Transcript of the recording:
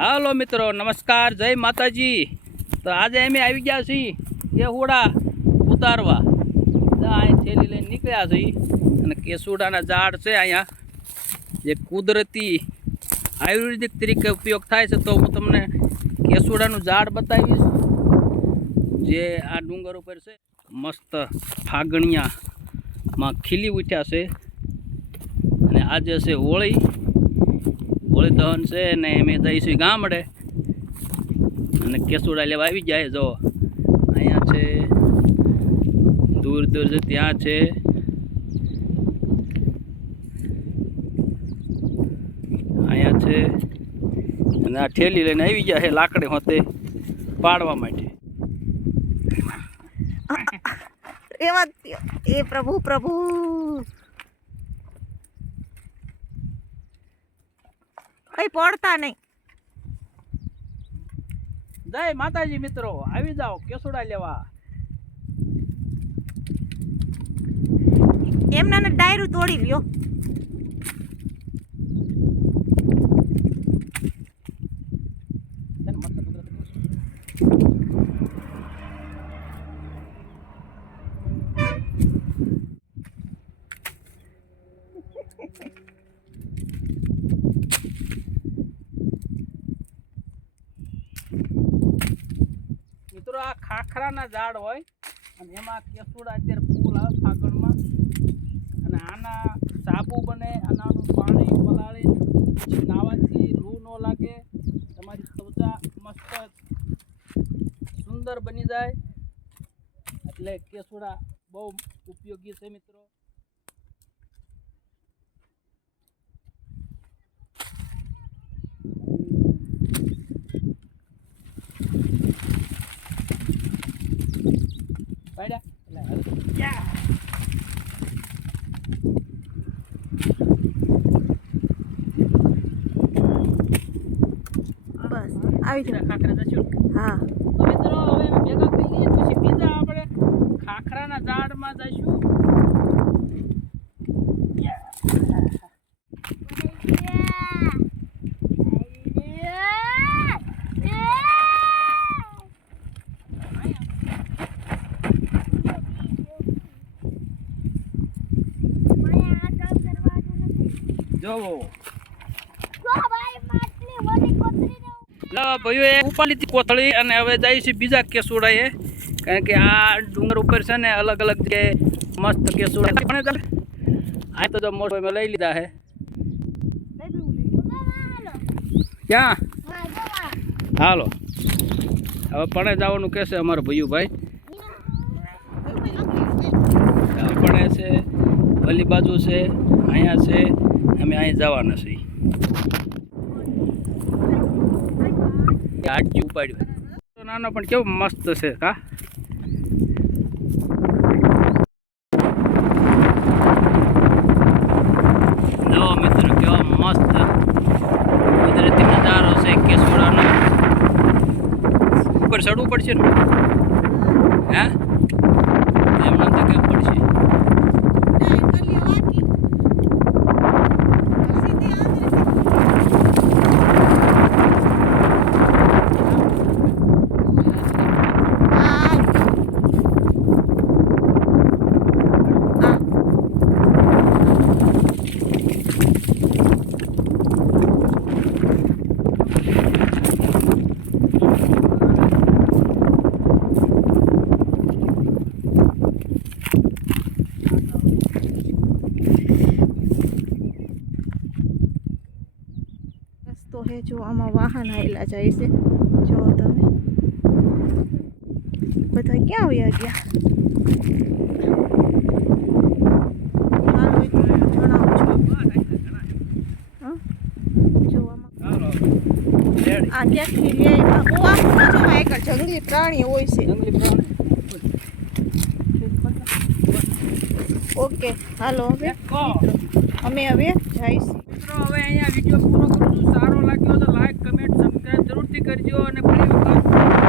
હાલો મિત્રો, નમસ્કાર, જય માતાજી. તો આજે અમે આવી ગયા છીએ કેસુડા ઉતારવા. અહીં થેલી લઈને નીકળ્યા છીએ અને કેસુડાના ઝાડ છે અહીંયા. જે કુદરતી આયુર્વેદિક તરીકે ઉપયોગ થાય છે, તો હું તમને કેસુડાનું ઝાડ બતાવીશ. જે આ ડુંગર ઉપર છે, મસ્ત ફાગણિયામાં ખીલી ઉઠ્યા છે. અને આજે છે હોળી. હોળી દહન છે ને અમે જઈશું ગામડે. અને કેસુડા લેવા આવી જાય, જો. અહીંયા છે, દૂર દૂર છે, ત્યાં છે. અહીંયા છે. અને આ ઠેલી લઈને આવી ગયા છે લાકડી હોતે પાડવા માટે. એમાં એ પ્રભુ પ્રભુ. કઈ પડતા નહીં. જય માતાજી મિત્રો આવી જાઓ કેસુડા લેવા. એમના ડાયરું તોડી લ્યો. આ ખાખરાના ઝાડ હોય અને એમાં કેસુડા અત્યારે ફૂલ આવે ફાગણમાં. અને આના સાબુ બને અને આનું પાણી પલાળી પછી નાવાથી લૂ ન લાગે. તમારી ત્વચા મસ્ત સુંદર બની જાય. એટલે કેસુડા બહુ ઉપયોગી છે મિત્રો પાડ્યા એટલે હાલ. યા! બસ આવી છે ખાખરા જશું. હા. તો મિત્રો હવે અમે ભેગા થઈ પછી બીજા આપણે ખાખરાના ઝાડમાં જઈશું. જોવો લો ભાઈઓ એ ઉપાડી લીધી કોથળી અને હવે જાય છે બીજા કેસુડાએ. કારણ કે આ ડુંગર ઉપર છે ને અલગ અલગ જે મસ્ત કેસુડા પણ ચાલે. આ તો જો મોટો મેં લઈ લીધા છે ક્યાં? હાલો. હવે પણે જવાનું કહેશે અમારો ભૈયુભાઈ. આપણે છે ભલી બાજુ છે, અહીંયા છે, અમે અહીં જવાના છીએ. આજી ઉપાડ્યું. તો નાનો પણ કેવું મસ્ત છે કા જો મિત્રો કેવો મસ્ત કુદરતી નજારો છે કેસુડાનો. ઉપર ચડવું પડશે ને? હે? એમ તો કેમ પડશે. હે જો આમાં વાહન આવેલા જાય છે જો તમે. બધા ક્યાં આવ્યા ગયા. હા? આ ક્યાંકથી લે? આ કુવા જો આગળ જંગલી પ્રાણી હોય છે. જંગલી પ્રાણી? ઓકે હાલો હવે. અમે હવે જઈશું. મિત્રો, હવે અહીંયા વીડિયો પૂરો કરું છું. સારો લાગ્યો તો લાઈક કમેન્ટ સબસ્ક્રાઈબ જરૂરથી કરજો અને ફરી વખત